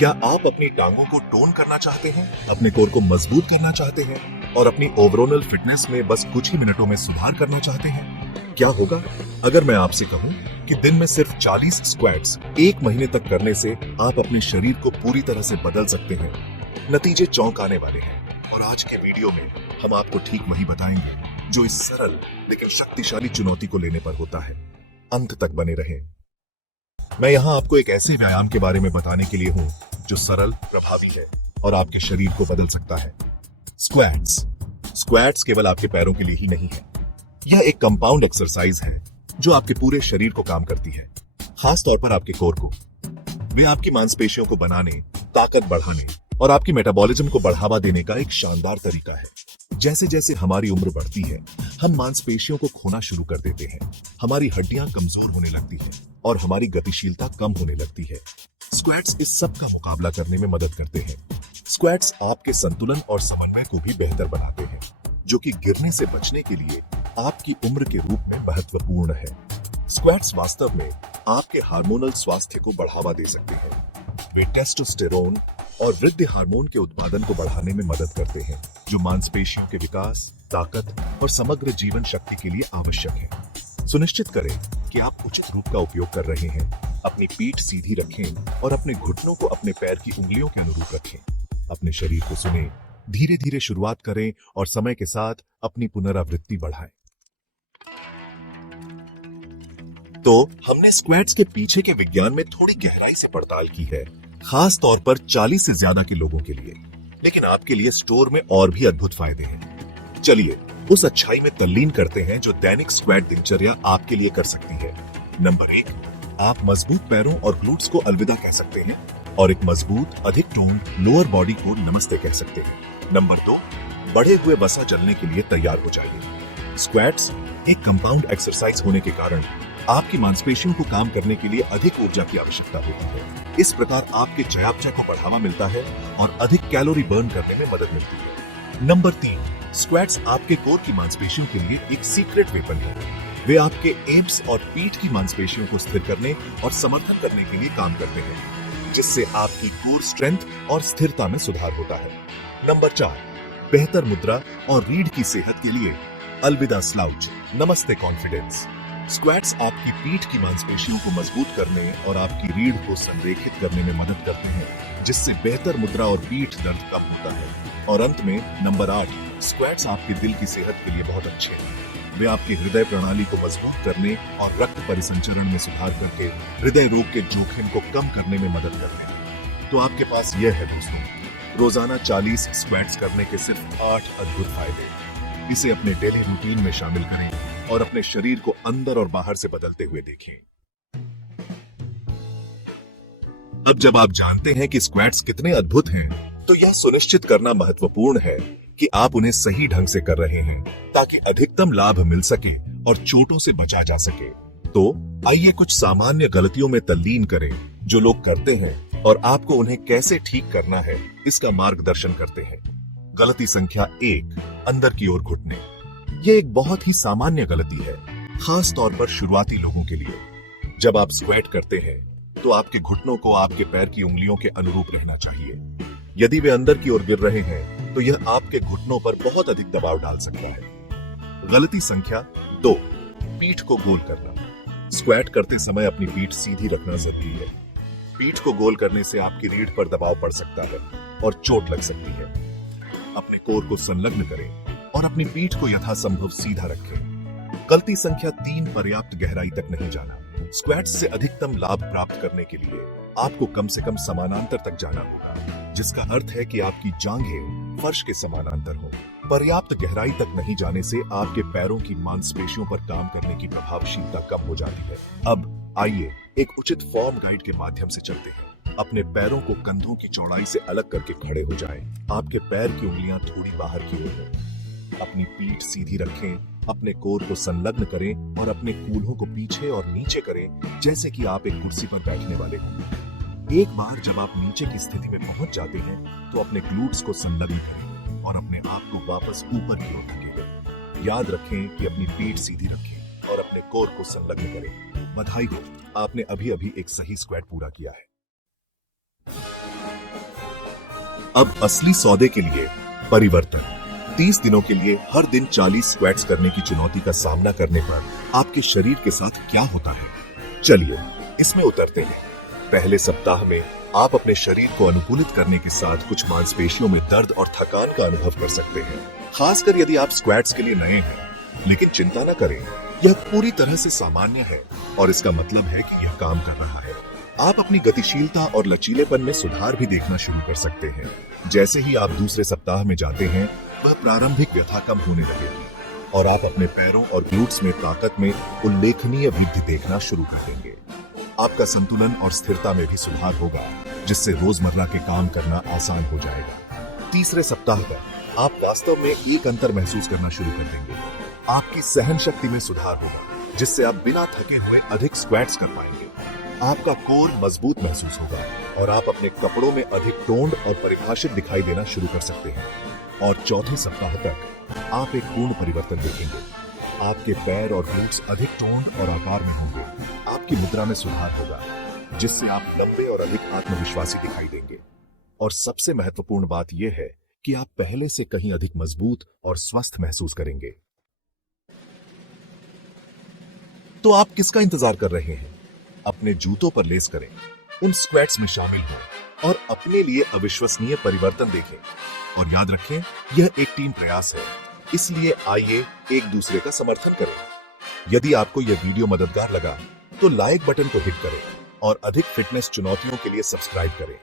क्या आप अपनी टांगों को टोन करना चाहते हैं, अपने कोर को मजबूत करना चाहते हैं और अपनी ओवरऑल फिटनेस में बस कुछ ही मिनटों में सुधार करना चाहते हैं? क्या होगा अगर मैं आपसे कहूं कि दिन में सिर्फ 40 स्क्वाट्स 1 महीने तक करने से आप अपने शरीर को पूरी तरह से बदल सकते हैं? नतीजे चौंकाने वाले हैं और आज के वीडियो में हम आपको ठीक वही बताएंगे जो इस सरल लेकिन शक्तिशाली चुनौती को लेने पर होता है। अंत तक बने रहें। मैं यहाँ आपको एक ऐसे व्यायाम के बारे में बताने के लिए हूँ जो सरल, प्रभावी है और आपके शरीर को बदल सकता है। स्क्वैट्स। स्क्वैट्स केवल आपके पैरों के लिए ही नहीं है। यह एक कंपाउंड एक्सरसाइज है जो आपके पूरे शरीर को काम करती है, खास तौर पर आपके कोर को। वे आपकी मांसपेशियों को बनाने, ताकत बढ़ाने और आपकी मेटाबॉलिज्म को बढ़ावा देने का एक शानदार तरीका है। जैसे जैसे हमारी उम्र बढ़ती है, हम मांसपेशियों को खोना शुरू कर देते हैं, हमारी हड्डियां कमजोर होने लगती हैं और हमारी गतिशीलता कम होने लगती है। स्क्वैट्स इस सब का मुकाबला करने में मदद करते हैं। स्क्वैट्स आपके संतुलन और समन्वय को भी बेहतर बनाते हैं, जो कि गिरने से बचने के लिए आपकी उम्र के रूप में महत्वपूर्ण है। स्क्वैट्स वास्तव में आपके हार्मोनल स्वास्थ्य को बढ़ावा दे सकते हैं। वे टेस्टोस्टेरोन और वृद्धि हार्मोन के उत्पादन को बढ़ाने में मदद करते हैं, जो मांसपेशियों के विकास, ताकत और समग्र जीवन शक्ति के लिए आवश्यक है। सुनिश्चित करें कि आप उचित रूप का उपयोग कर रहे हैं। अपनी पीठ सीधी रखें और अपने घुटनों को अपने पैर की उंगलियों के अनुरूप रखें। अपने शरीर को सुनें, धीरे धीरे शुरुआत करें और समय के साथ अपनी पुनरावृत्ति बढ़ाएं। तो हमने स्क्वैट्स के पीछे के विज्ञान में थोड़ी गहराई से पड़ताल की है, खास तौर पर 40 से ज्यादा के लोगों के लिए। लेकिन आपके लिए स्टोर में और भी अद्भुत फायदे हैं। चलिए उस अच्छाई में तल्लीन करते हैं जो दैनिक स्क्वैट दिनचर्या आपके लिए कर सकती है। नंबर 1, आप मजबूत पैरों और ग्लूट्स को अलविदा कह सकते हैं और एक मजबूत, अधिक टोन लोअर बॉडी को नमस्ते कह सकते हैं। नंबर 2, बढ़े हुए वसा चलने के लिए तैयार हो जाइए। स्क्वैट्स एक कंपाउंड एक्सरसाइज होने के कारण आपकी मांसपेशियों को काम करने के लिए अधिक ऊर्जा की आवश्यकता होती है। इस प्रकार आपके चयापचय को बढ़ावा मिलता है और अधिक कैलोरी बर्न करने में मदद मिलती है। नंबर 3, स्क्वैट्स आपके कोर की मांसपेशियों के लिए एक सीक्रेट वेपन है। वे आपके एब्स और पीठ की मांसपेशियों को स्थिर करने और समर्थन करने के लिए काम करते हैं, जिससे आपकी कोर स्ट्रेंथ और स्थिरता में सुधार होता है। नंबर 4, बेहतर मुद्रा और रीढ़ की सेहत के लिए अलविदा स्लाउच, नमस्ते कॉन्फिडेंस। स्क्वैट्स आपकी पीठ की मांसपेशियों को मजबूत करने और आपकी रीढ़ को संरेखित करने में मदद करते हैं, जिससे बेहतर मुद्रा और पीठ दर्द कम होता है। और अंत में नंबर 8, स्क्वैट्स आपके दिल की सेहत के लिए बहुत अच्छे हैं। वे आपकी हृदय प्रणाली को मजबूत करने और रक्त परिसंचरण में सुधार करके हृदय रोग के जोखिम को कम करने में मदद करते हैं। तो आपके पास यह है दोस्तों, रोजाना 40 स्क्वैट्स करने के सिर्फ 8 अद्भुत फायदे। इसे अपने डेली रूटीन में शामिल करें और अपने शरीर को अंदर और बाहर से बदलते हुए देखें। अब जब आप जानते हैं कि स्क्वैट्स कितने अद्भुत हैं, तो यह सुनिश्चित करना महत्वपूर्ण है कि आप उन्हें सही ढंग से कर रहे हैं, ताकि अधिकतम लाभ मिल सके और चोटों से बचा जा सके। तो आइए कुछ सामान्य गलतियों में तल्लीन करें जो लोग करते हैं और आपको उन्हें कैसे ठीक करना है इसका मार्गदर्शन करते हैं। गलती संख्या 1, अंदर की ओर घुटने। यह एक बहुत ही सामान्य गलती है, खास तौर पर शुरुआती लोगों के लिए। जब आप स्क्वैट करते हैं तो आपके घुटनों को आपके पैर की उंगलियों के अनुरूप रहना चाहिए। यदि वे अंदर की ओर गिर रहे हैं तो यह आपके घुटनों पर बहुत अधिक दबाव डाल सकता है। गलती संख्या 2, पीठ को गोल करना। स्क्वैट करते समय अपनी पीठ सीधी रखना जरूरी है। पीठ को गोल करने से आपकी रीढ़ पर दबाव पड़ सकता है और चोट लग सकती है। अपने कोर को संलग्न करें और अपनी पीठ को यथासंभव सीधा रखें। गलती संख्या 3, पर्याप्त गहराई तक नहीं जाना। स्क्वैट्स से अधिकतम लाभ प्राप्त करने के लिए आपको कम से कम समानांतर तक जाना होगा, जिसका अर्थ है कि आपकी जांघें फर्श के समानांतर हो। पर्याप्त गहराई तक नहीं जाने से आपके पैरों की मांसपेशियों पर काम करने की प्रभावशीलता कम हो जाती है। अब आइए एक उचित फॉर्म गाइड के माध्यम से चलते हैं। अपने पैरों को कंधों की चौड़ाई से अलग करके खड़े हो जाएं। आपके पैर की उंगलियां थोड़ी बाहर की ओर हों। अपनी पीठ सीधी रखें, अपने कोर को संलग्न करें और अपने कूल्हों को पीछे और नीचे करें, जैसे कि आप एक कुर्सी पर बैठने वाले हों। एक बार जब आप नीचे की स्थिति में पहुंच जाते हैं तो अपने ग्लूट्स को संलग्न करें और अपने आप को वापस ऊपर की ओर धकेलें। याद रखें कि अपनी पीठ सीधी रखें और अपने कोर को संलग्न करें। बधाई हो, आपने अभी अभी एक सही स्क्वैट पूरा किया है। अब असली सौदे के लिए परिवर्तन। 30 दिनों के लिए हर दिन 40 स्क्वाट्स करने की चुनौती का सामना करने पर आपके शरीर के साथ क्या होता है, चलिए इसमें उतरते हैं। पहले सप्ताह में आप अपने शरीर को अनुकूलित करने के साथ कुछ मांसपेशियों में दर्द और थकान का अनुभव कर सकते हैं, खासकर यदि आप स्क्वाट्स के लिए नए हैं। लेकिन चिंता न करें, यह पूरी तरह से सामान्य है और इसका मतलब है कि यह काम कर रहा है। आप अपनी गतिशीलता और लचीलेपन में सुधार भी देखना शुरू कर सकते हैं। जैसे ही आप दूसरे सप्ताह में जाते हैं, वह प्रारंभिक व्यथा कम होने लगेगी और आप अपने पैरों और ग्लूट्स में ताकत में उल्लेखनीय वृद्धि देखना शुरू कर देंगे। आपका संतुलन और स्थिरता में भी सुधार होगा, जिससे रोजमर्रा के काम करना आसान हो जाएगा। तीसरे सप्ताह पर आप वास्तव में एक अंतर महसूस करना शुरू कर देंगे। आपकी सहन शक्ति में सुधार होगा, जिससे आप बिना थके हुए अधिक स्क्वाट्स कर पाएंगे। आपका कोर मजबूत महसूस होगा और आप अपने कपड़ों में अधिक टोन्ड और परिभाषित दिखाई देना शुरू कर सकते हैं। और चौथे सप्ताह तक आप एक पूर्ण परिवर्तन देखेंगे। आपके पैर और ग्लूट्स अधिक टोन्ड और आकार में होंगे। आपकी मुद्रा में सुधार होगा, जिससे आप लंबे और अधिक आत्मविश्वासी दिखाई देंगे। और सबसे महत्वपूर्ण बात यह है कि आप पहले से कहीं अधिक मजबूत और स्वस्थ महसूस करेंगे। तो आप किसका इंतजार कर रहे हैं? अपने जूतों पर लेस करें, उन स्क्वाट्स में शामिल हों और अपने लिए अविश्वसनीय परिवर्तन देखें। और याद रखें, यह एक टीम प्रयास है, इसलिए आइए एक दूसरे का समर्थन करें। यदि आपको यह वीडियो मददगार लगा तो लाइक बटन को हिट करें और अधिक फिटनेस चुनौतियों के लिए सब्सक्राइब करें।